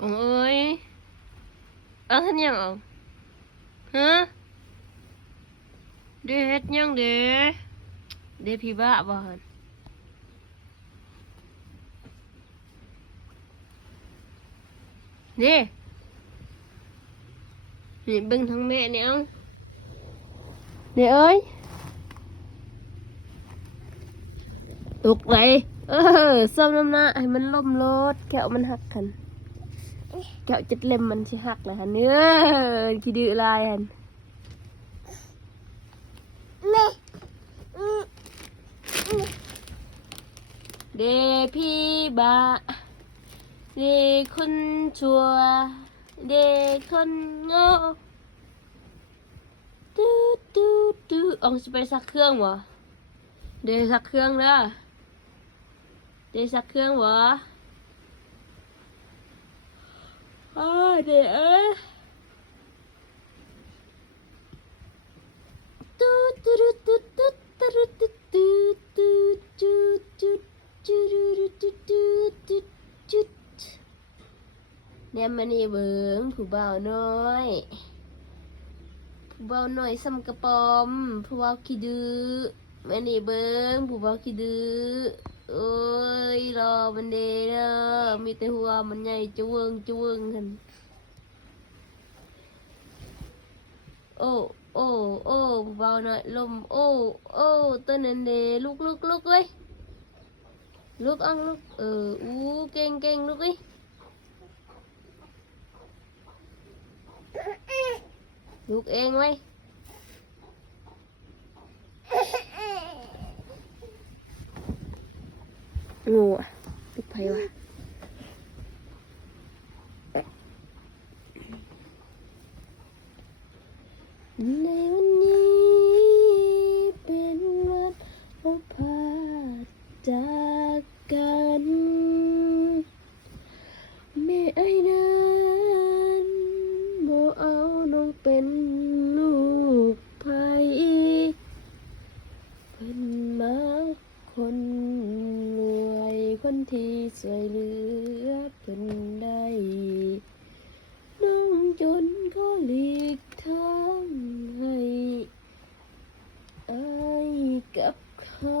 โอ้ยเอาท่านยังเอาฮะเดเฮ็ดยังเดพี่บ้าบ่หันเด้นี่เบิ่งทั้งแม่เนี่ยเอาเด้เอ้ยตกเลยส้มน้ำหน้าให้มันล่มรถแก้วมันหักกันแก้วจัดเล็มมันสิหักเลยฮะเนื้อขี้ดื้อลายหันเดพี่บ้าเดคนชั่วเดคนโง่ตื้ออองจะไปซักเครื่องวะเดซักเครื่องเด้อเดซักเครื่องวะเดเอ้ยตูตูตูตูตูตูตูตูตูตูตูตูตูตูตูเนี่ยมันนี่เบิ่งผู้บ่าวน้อยผู้บ่าวน้อยซ้ำกระป๋อมผู้บ่าวขี้ดื้อแม่นี่เบิ่งผู้บ่าวขี้ดื้อโอ้ยรอมันเด้อมีแต่หัวมันใหญ่จะเวิงกันโอ้โอ้ผู้บ่าวน้อยลมโอ้ตัวนั้นเด้ลุกเว้ยลุกอังลุกอู้เก่งลุกเว้ยลุกเองเว้ยงูลูกไผ่วะในวันนี้เป็นวันพบพาจากกันแม่ไอ้นั้นบ่เอาน้องเป็นลูกไผ่เป็นมาคนรวยคนที่สวยเหลือเป็นได้น้องจนก็หลีกทางให้อายกับเขา